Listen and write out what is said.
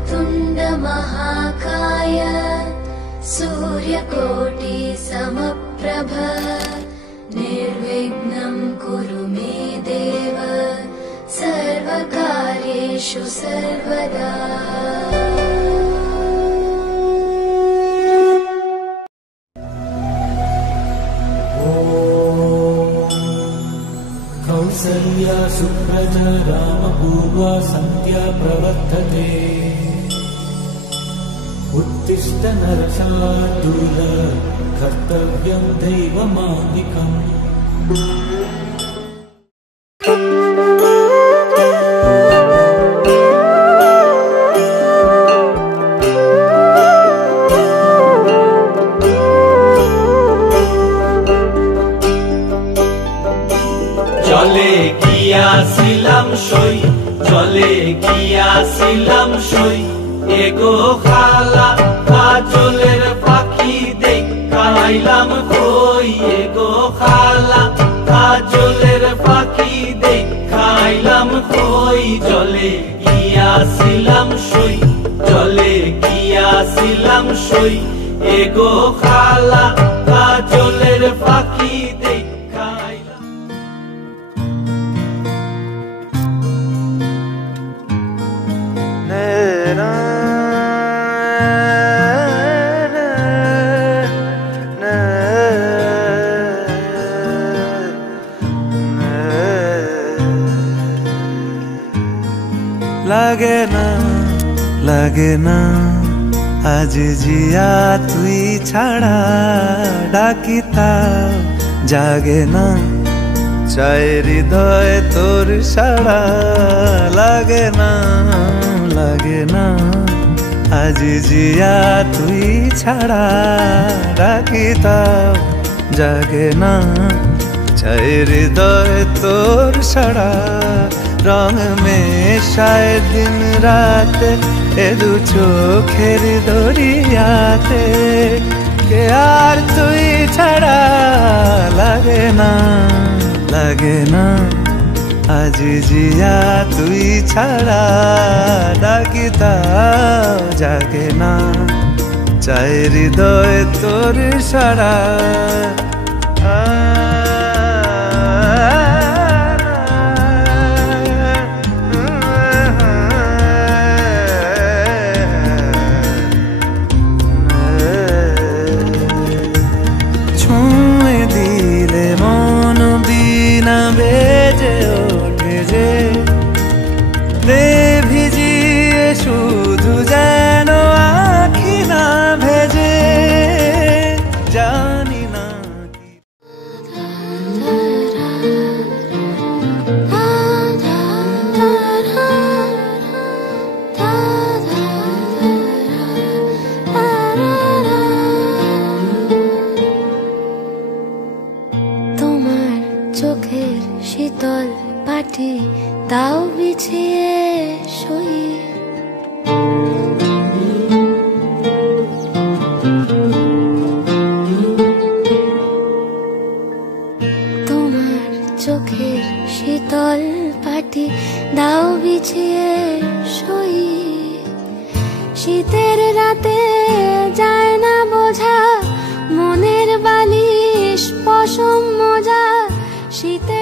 वक्रतुण्ड महाकाय सूर्यकोटि समप्रभ निर्विघ्नं कुरु मे देव सर्वकार्येषु सर्वदा। कौसल्या सुप्रजा रामपूर्वा सन्ध्या प्रवर्तते उत्तिष्ठ नरशार्दूल कर्तव्यं दैवमान्निकम्। জলে গিয়াছিলাম সই, জলে গিয়াছিলাম সই, এগো খালা কাজলের পাখি দেখাইলাম কই, এগো খালা কাজলের পাখি দেখাইলাম কই। জলে গিয়াছিলাম সই, জলে গিয়াছিলাম সই, এগো খালা কাজলের পাখি দেখাইলাম। লাগে না আজ জিয়া তুই ছাড়া ডাকিতা জাগে না চায় হৃদয় তোর সাড়া। লাগে না আজ জিয়া তুই ছাড়া ডাকিতা জাগে না চায় হৃদয় তোর সাড়া। রং মেশায় দিন রাত এ দু চোখের দরিয়াতে কে আর তুই ছাড়া। লাগে না আজ জিয়া তুই ছাড়া ডাকিতা জাগে না চায় হৃদয় তোর সাড়া। বেজে ওঠে যে দে ভিজিয়ে শুধু যেন আখি না ভেজে জানি না কি। তোমার চোখের শীতল পাটি দাও বিছিয়ে শুই, তোমার চোখের শীতল পাটি দাও বিছিয়ে শুই। শীতের রাতে যায় না বোঝা মনের বালিশ পশম মোজা, শীতের